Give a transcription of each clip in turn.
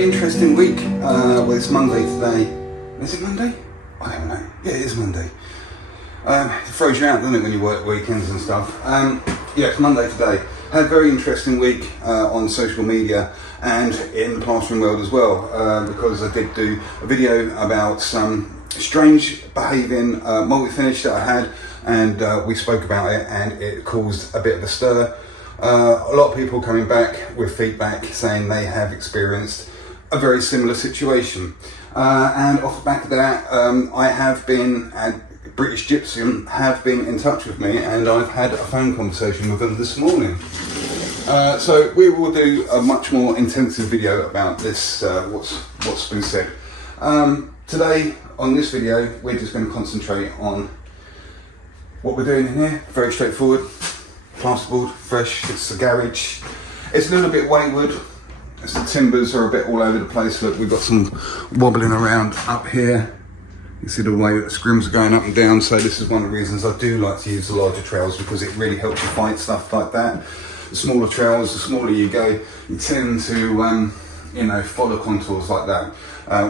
very interesting week. Well, it's Monday today. Is it Monday? I don't know. Yeah, it is Monday. It throws you out, doesn't it, when you work weekends and stuff. Yeah, it's Monday today. Had a very interesting week on social media and in the plastering world as well, because I did do a video about some strange behaving multi-finish that I had, and we spoke about it, and it caused a bit of a stir. A lot of people coming back with feedback saying they have experienced a very similar situation. And off the back of that, I have been, and British Gypsum have been in touch with me, and I've had a phone conversation with them this morning. So we will do a much more intensive video about this, what's been said. Today, on this video, we're just going to concentrate on what we're doing in here. Very straightforward. Plasterboard, fresh, it's a garage. It's a little bit wayward, as the timbers are a bit all over the place. Look, we've got some wobbling around up here. You see the way that the scrims are going up and down, so this is one of the reasons I do like to use the larger trowels, because it really helps you fight stuff like that. The smaller trowels, the smaller you go, you tend to follow contours like that.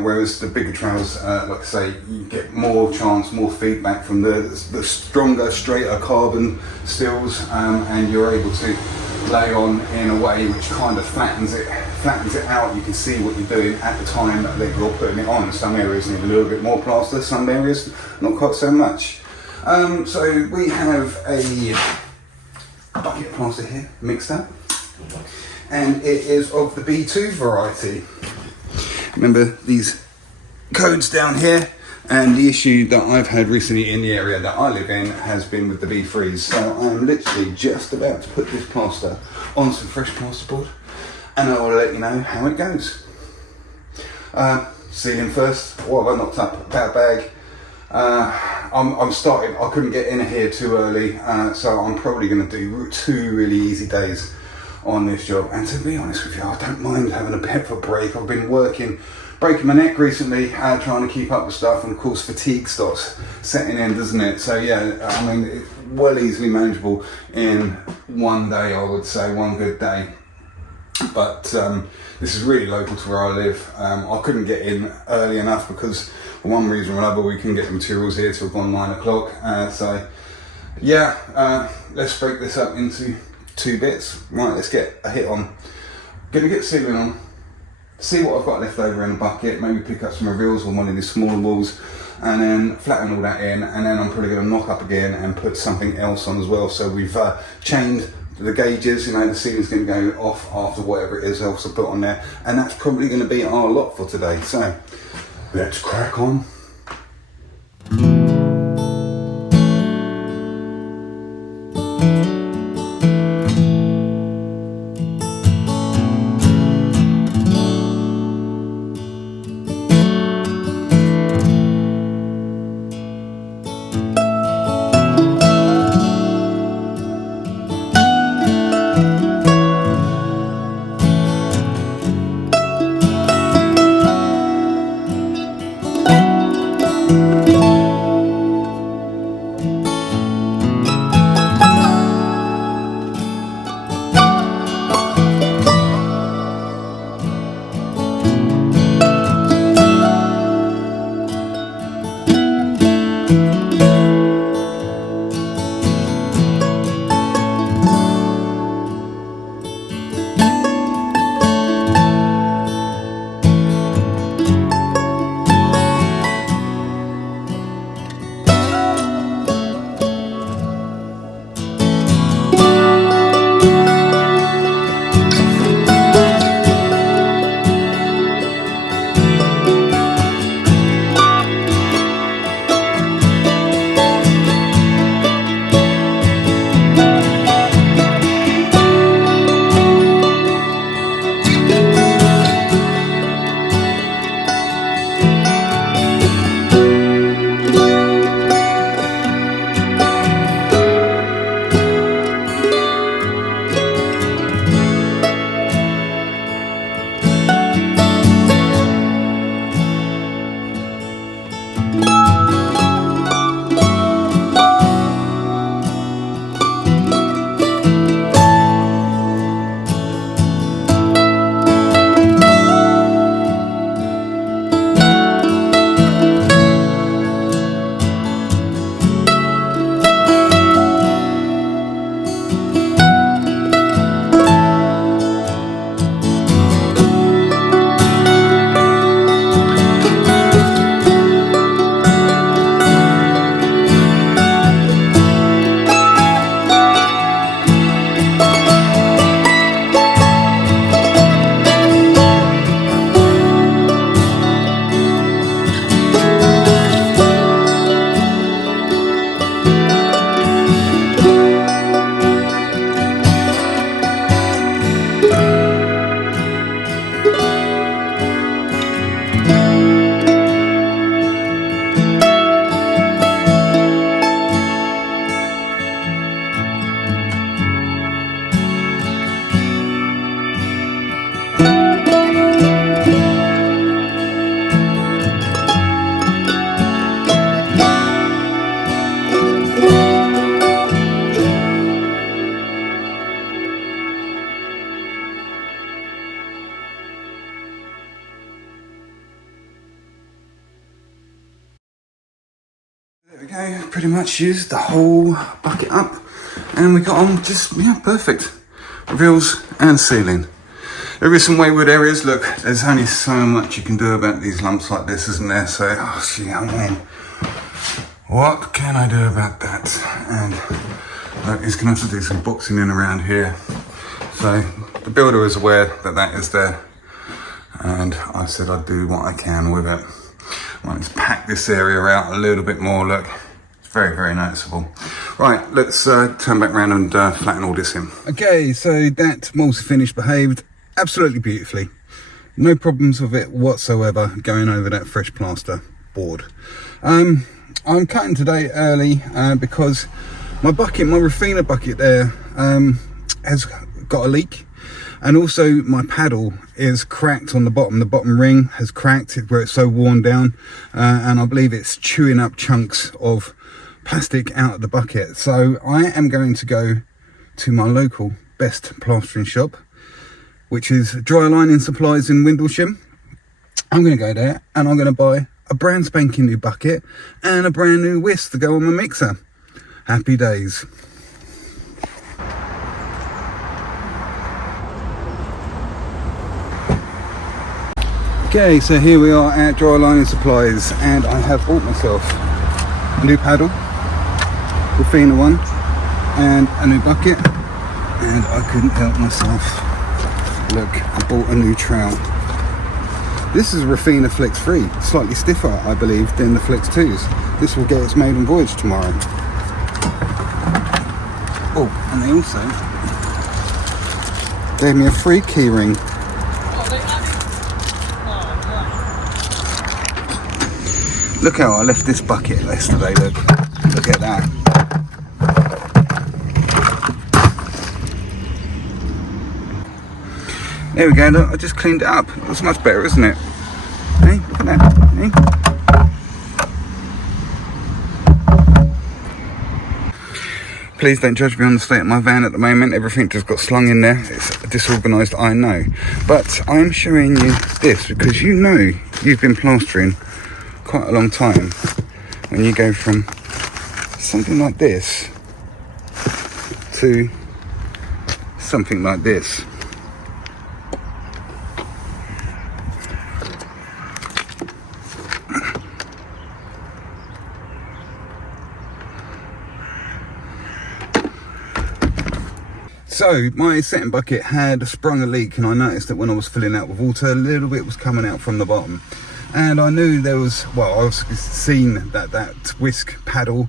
Whereas the bigger trowels, like I say, you get more chance, more feedback from the stronger, straighter carbon steels, and you're able to lay on in a way which kind of flattens it out. You can see what you're doing at the time that you're putting it on. Some areas need a little bit more plaster, some areas not quite so much. So we have a bucket of plaster here, mixed up, and it is of the B2 variety. Remember these codes down here, and the issue that I've had recently in the area that I live in has been with the B3s. So I'm literally just about to put this plaster on some fresh plasterboard, and I will let you know how it goes. Ceiling first. What have I knocked up? About a bag. I'm starting. I couldn't get in here too early, so I'm probably going to do 2 really easy days on this job. And to be honest with you, I don't mind having a bit of a break. I've been breaking my neck recently, trying to keep up with stuff, and of course fatigue starts setting in, doesn't it? So yeah, I mean, it's well easily manageable in one day, I would say, one good day. But this is really local to where I live. I couldn't get in early enough because for one reason or another we couldn't get the materials here till gone 9 o'clock. So yeah, let's break this up into 2 bits. Right, let's get a hit on. Gonna get ceiling on, see what I've got left over in the bucket, maybe pick up some reveals on one of these smaller walls, and then flatten all that in, and then I'm probably gonna knock up again and put something else on as well. So we've chained the gauges, the ceiling's gonna go off after whatever it is else I put on there, and that's probably gonna be our lot for today. So let's crack on. pretty much used the whole bucket up, and we got on just, yeah, perfect. Reveals and sealing. There is some wayward areas. Look, there's only so much you can do about these lumps like this, isn't there? So, oh, gee, I mean, what can I do about that? And look, he's gonna have to do some boxing in around here. So the builder is aware that that is there, and I said I'd do what I can with it. Right, let's pack this area out a little bit more. Look, it's very, very noticeable. Right, let's turn back around and flatten all this in. Okay, so that multi-finish behaved absolutely beautifully. No problems with it whatsoever going over that fresh plaster board. I'm cutting today early because my bucket, my Rafina bucket there, has got a leak, and also my paddle is cracked on the bottom ring has cracked where it's so worn down, and I believe it's chewing up chunks of plastic out of the bucket. So I am going to go to my local best plastering shop, which is Dry Lining Supplies in Windlesham. I'm going to go there and I'm going to buy a brand spanking new bucket and a brand new whisk to go on my mixer. Happy days. Okay, so here we are at Dry Lining Supplies, and I have bought myself a new paddle, Rafina one, and a new bucket, and I couldn't help myself. Look, I bought a new trowel. This is a Rafina Flex 3, slightly stiffer, I believe, than the Flex 2s. This will get its maiden voyage tomorrow. Oh, and they also gave me a free key ring. Look how I left this bucket yesterday, look at that. There we go, look, I just cleaned it up. That's much better, isn't it? Hey, look at that. Hey. Please don't judge me on the state of my van at the moment. Everything just got slung in there. It's disorganised, I know. But I'm showing you this because you know you've been plastering quite a long time when you go from something like this to something like this. So my setting bucket had sprung a leak, and I noticed that when I was filling out with water, a little bit was coming out from the bottom. And I knew there was, well, I was seeing that whisk paddle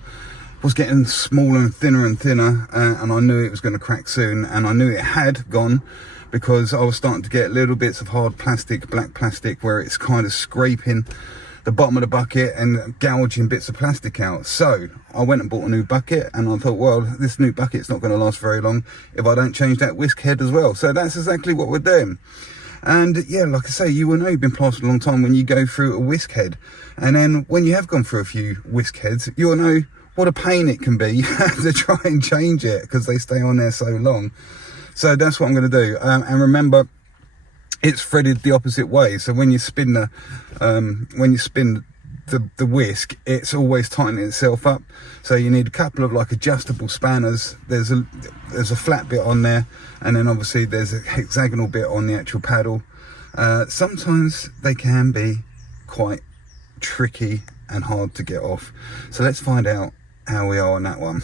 was getting smaller and thinner, and I knew it was going to crack soon, and I knew it had gone because I was starting to get little bits of hard plastic, black plastic, where it's kind of scraping the bottom of the bucket and gouging bits of plastic out. So I went and bought a new bucket, and I thought, well, this new bucket's not going to last very long if I don't change that whisk head as well. So that's exactly what we're doing. And yeah, like I say, you will know you've been plastering a long time when you go through a whisk head. And then when you have gone through a few whisk heads, you'll know what a pain it can be to try and change it because they stay on there so long. So that's what I'm going to do. And remember, it's threaded the opposite way. So when you spin the whisk, it's always tightening itself up. So you need a couple of like adjustable spanners. There's a flat bit on there, and then obviously there's a hexagonal bit on the actual paddle. Sometimes they can be quite tricky and hard to get off. So let's find out how we are on that one.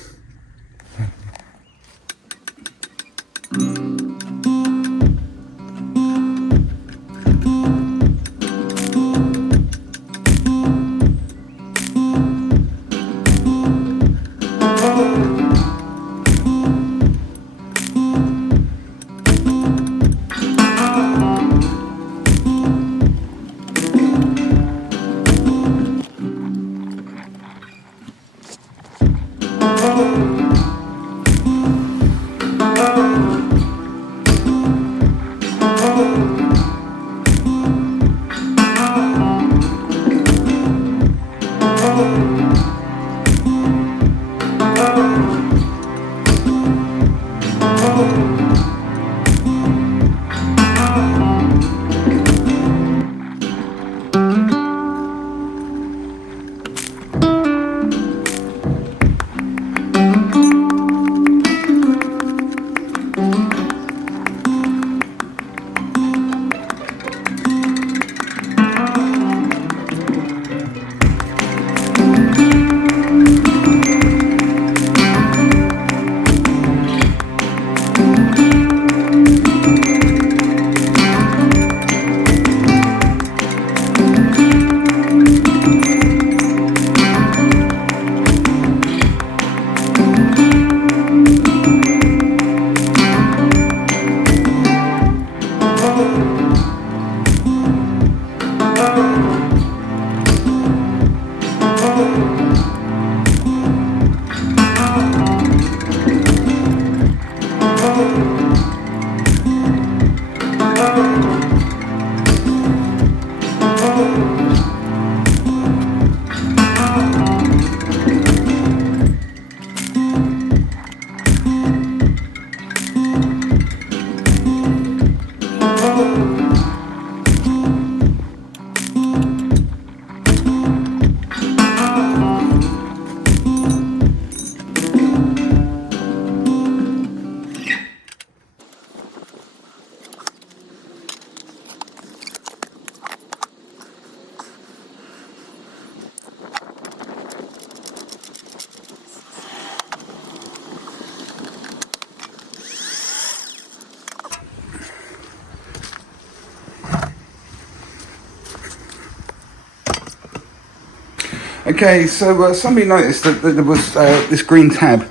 Okay, so somebody noticed that there was this green tab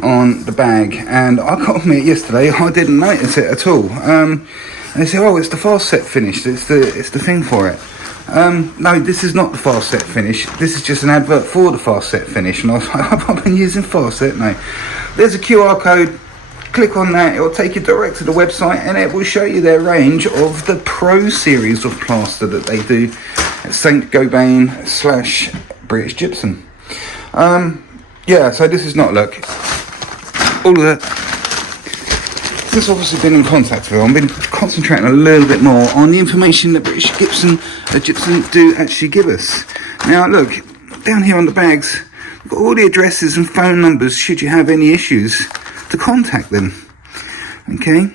on the bag, and I got to admit yesterday I didn't notice it at all. And they said, "Oh, it's the fast set finish. It's the thing for it." No, this is not the fast set finish. This is just an advert for the fast set finish. And I was like, I've been using fast set. No, there's a QR code. Click on that, it will take you direct to the website, and it will show you their range of the Pro series of plaster that they do at St. Gobain / British Gypsum. Yeah, so this is not, look, all of that. Just obviously been in contact with them. I've been concentrating a little bit more on the information that British Gypsum do actually give us. Now look, down here on the bags, we've got all the addresses and phone numbers should you have any issues to contact them. Okay,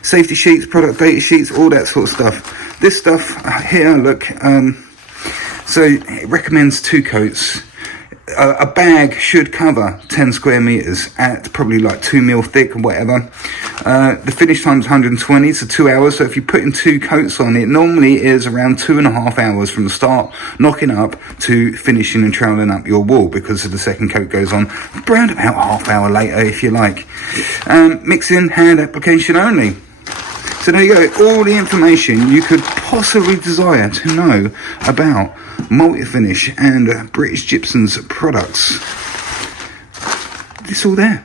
safety sheets, product data sheets, all that sort of stuff. This stuff here, look, so it recommends 2 coats. A bag should cover 10 square meters at probably like 2 mil thick or whatever. The finish time is 120, so 2 hours. So if you put in 2 coats on, it normally is around 2.5 hours from the start knocking up to finishing and troweling up your wall, because the second coat goes on around about half hour later, if you like. Mixing, hand application only. So there you go, all the information you could possibly desire to know about multi-finish and British Gypsum's products. It's all there.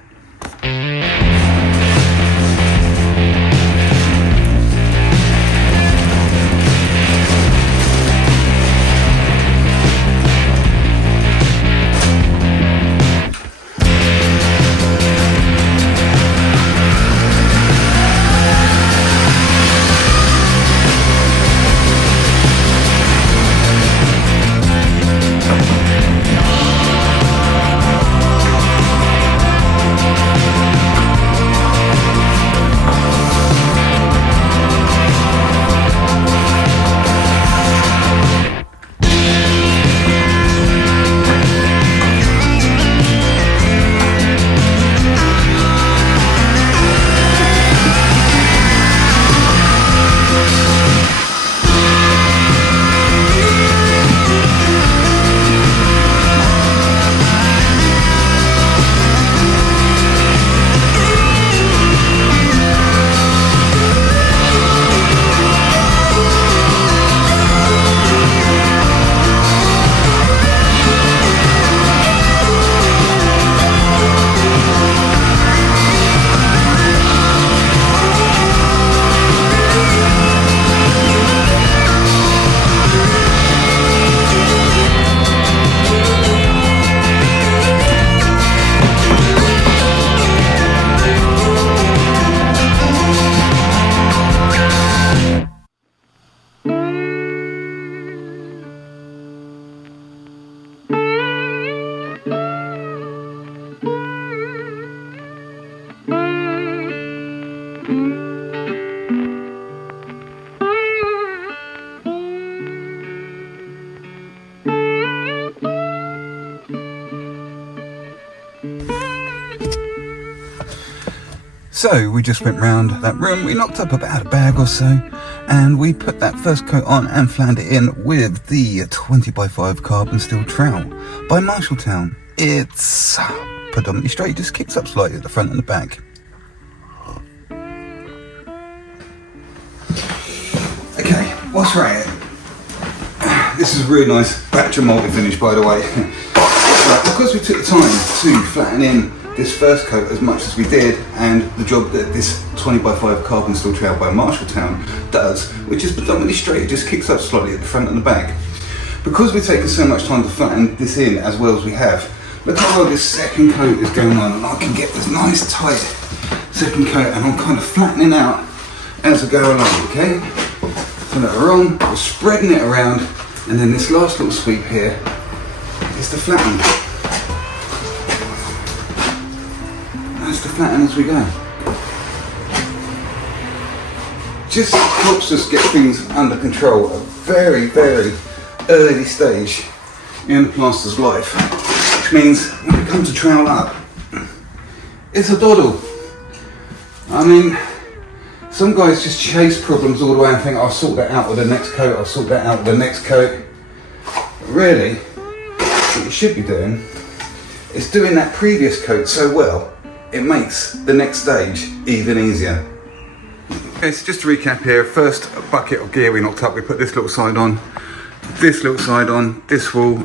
So we just went round that room, we knocked up about a bag or so, and we put that first coat on and flattened it in with the 20x5 carbon steel trowel by Marshalltown. It's predominantly straight, just kicks up slightly at the front and the back. Okay, what's right here? This is a really nice batch of multi-finish, by the way. Because we took the time to flatten in this first coat as much as we did, and the job that this 20x5 carbon steel trowel by Marshalltown does, which is predominantly straight, it just kicks up slightly at the front and the back. Because we've taken so much time to flatten this in as well as we have, look how well this second coat is going on, and I can get this nice tight second coat, and I'm kind of flattening out as I go along, okay? So that we're on, we're spreading it around, and then this last little sweep here is the flatten. That's the flatten as we go. Just helps us get things under control at a very, very early stage in the plaster's life, which means when it comes to trowel up, it's a doddle. I mean, some guys just chase problems all the way and think, I'll sort that out with the next coat, I'll sort that out with the next coat. But really, what you should be doing is doing that previous coat so well, it makes the next stage even easier. Okay, so just to recap here, first bucket of gear we knocked up, we put this little side on, this little side on, this wall,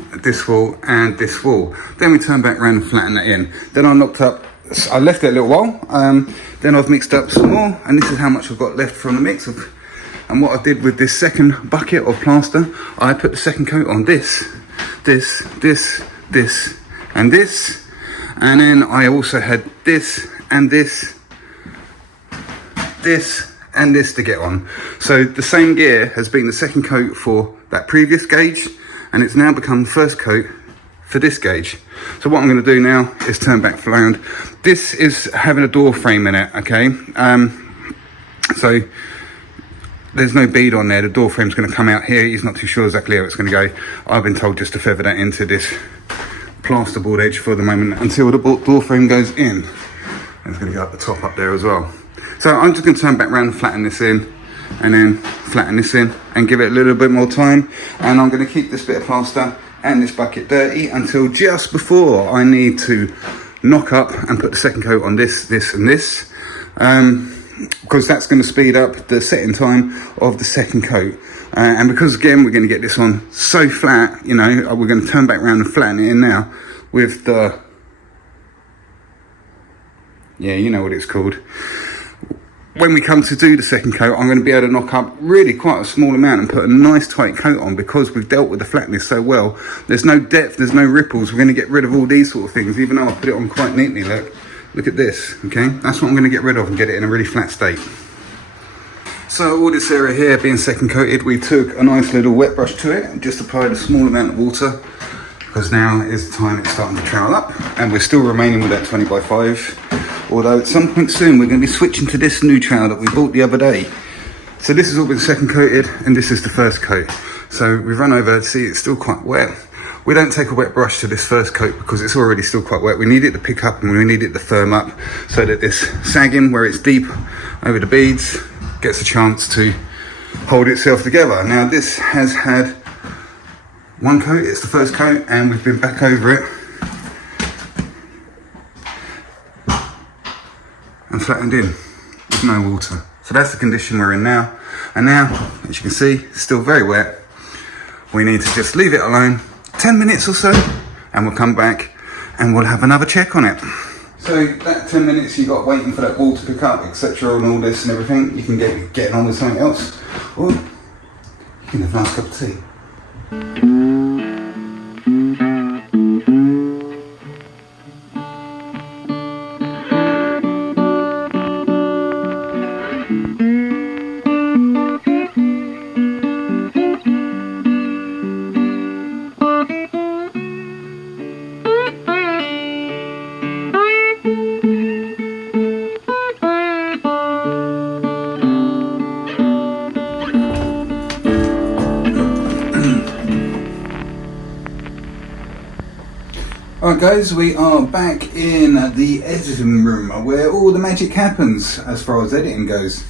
and this wall. Then we turn back around and flatten that in. Then I knocked up, I left it a little while, then I've mixed up some more, and this is how much I've got left from the mix. And what I did with this second bucket of plaster, I put the second coat on this, and this, and then I also had this and this and this to get on. So the same gear has been the second coat for that previous gauge, and it's now become the first coat for this gauge. So what I'm going to do now is turn back around. This is having a door frame in it, okay? So there's no bead on there. The door frame's going to come out here. He's not too sure exactly how it's going to go. I've been told just to feather that into this plasterboard edge for the moment until the door frame goes in. And it's going to go up the top up there as well. So I'm just going to turn back around and flatten this in, and then flatten this in and give it a little bit more time. And I'm going to keep this bit of plaster and this bucket dirty until just before I need to knock up and put the second coat on this and this. Because that's going to speed up the setting time of the second coat. And because again we're going to get this on so flat, you know, we're going to turn back around and flatten it in now with the, yeah, you know what it's called. When we come to do the second coat, I'm going to be able to knock up really quite a small amount and put a nice tight coat on, because we've dealt with the flatness so well. There's no depth, there's no ripples. We're going to get rid of all these sort of things, even though I put it on quite neatly. Look at this, okay? That's what I'm going to get rid of and get it in a really flat state. So all this area here being second coated, we took a nice little wet brush to it and just applied a small amount of water, because now is the time it's starting to trowel up, and we're still remaining with that 20x5. Although at some point soon we're going to be switching to this new trowel that we bought the other day. So this has all been second coated, and this is the first coat. So we've run over, see it's still quite wet. We don't take a wet brush to this first coat because it's already still quite wet. We need it to pick up and we need it to firm up so that this sagging where it's deep over the beads gets a chance to hold itself together. Now this has had one coat, it's the first coat, and we've been back over it and flattened in with no water. So that's the condition we're in now. And now, as you can see, it's still very wet. We need to just leave it alone 10 minutes or so, and we'll come back and we'll have another check on it. So that 10 minutes you got waiting for that wall to pick up, etc., and all this and everything, you can get getting on with something else, or you can have a nice cup of tea. Alright guys, we are back in the editing room where all the magic happens as far as editing goes.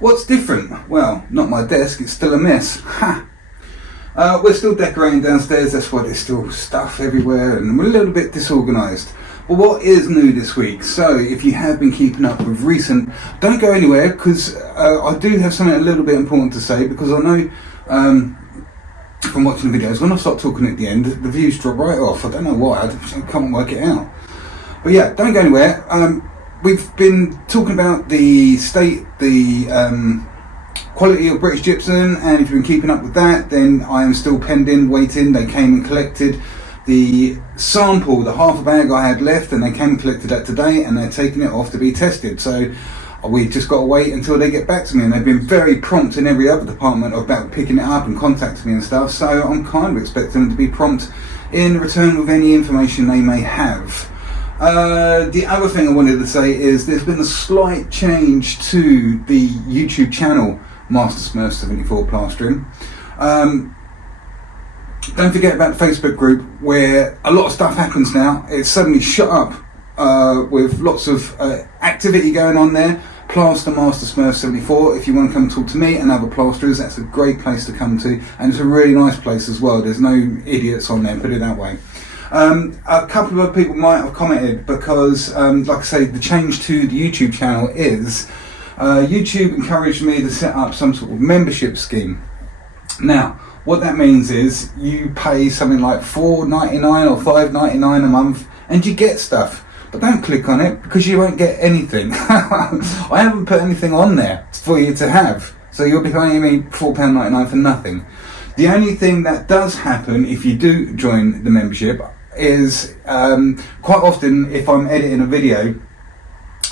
What's different? Well, not my desk, it's still a mess. Ha! We're still decorating downstairs, that's why there's still stuff everywhere and we're a little bit disorganised. But what is new this week? So if you have been keeping up with recent, don't go anywhere, because I do have something a little bit important to say, because I know from watching the videos, when I start talking at the end, the views drop right off. I don't know why, I can't work it out. But yeah, don't go anywhere. We've been talking about the quality of British gypsum, and if you've been keeping up with that, then I am still pending, waiting. They came and collected the sample, the half a bag I had left, and they came and collected that today, and they're taking it off to be tested. So we just got to wait until they get back to me, and they've been very prompt in every other department about picking it up and contacting me and stuff, so I'm kind of expecting them to be prompt in return with any information they may have. The other thing I wanted to say is there's been a slight change to the YouTube channel Master Smurf 74 Plastering. Don't forget about the Facebook group, where a lot of stuff happens now. It's suddenly shut up with lots of activity going on there. Plaster Master Smurf 74. If you want to come and talk to me and other plasterers, that's a great place to come to, and it's a really nice place as well. There's no idiots on there, put it that way. A couple of people might have commented because, like I say, the change to the YouTube channel is YouTube encouraged me to set up some sort of membership scheme. Now, what that means is you pay something like $4.99 or $5.99 a month and you get stuff. But don't click on it because you won't get anything. I haven't put anything on there for you to have. So you'll be paying me £4.99 for nothing. The only thing that does happen if you do join the membership is quite often if I'm editing a video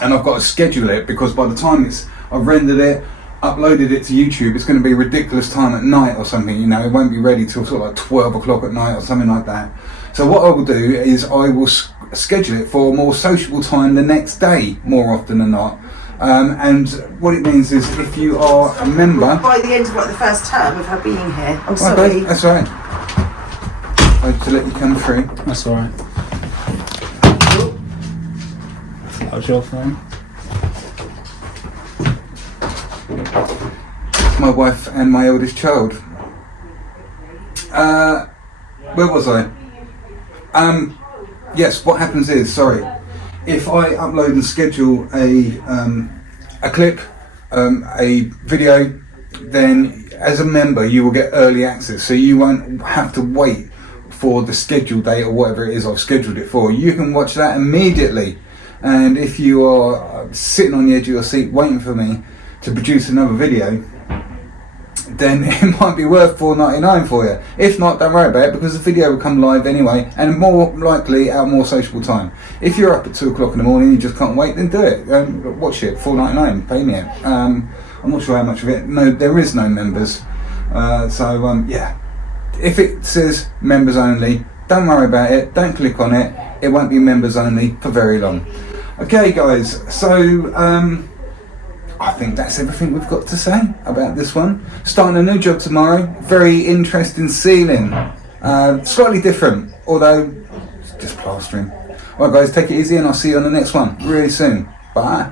and I've got to schedule it, because by the time I've rendered it, uploaded it to YouTube, it's going to be a ridiculous time at night or something, you know, it won't be ready till sort of like 12 o'clock at night or something like that. So what I will do is I will schedule it for a more sociable time the next day, more often than not. And what it means is if you are a member... By the end of like the first term of her being here, I'm sorry. Okay, that's all right. I had to let you come through. That's alright. That was your phone? My wife and my eldest child. Where was I? Yes, what happens is, sorry, if I upload and schedule a clip, a video, then as a member you will get early access, so you won't have to wait for the scheduled date or whatever it is I've scheduled it for. You can watch that immediately, and if you are sitting on the edge of your seat waiting for me to produce another video, then it might be worth $4.99 for you. If not, don't worry about it, because the video will come live anyway, and more likely at a more sociable time. If you're up at 2 o'clock in the morning and you just can't wait, then do it. Watch it, $4.99, pay me it. I'm not sure how much of it. No, there is no members. Yeah. If it says members only, don't worry about it, don't click on it. It won't be members only for very long. Okay guys, so I think that's everything we've got to say about this one. Starting a new job tomorrow, very interesting ceiling. Slightly different, although it's just plastering. Alright guys, take it easy and I'll see you on the next one really soon. Bye.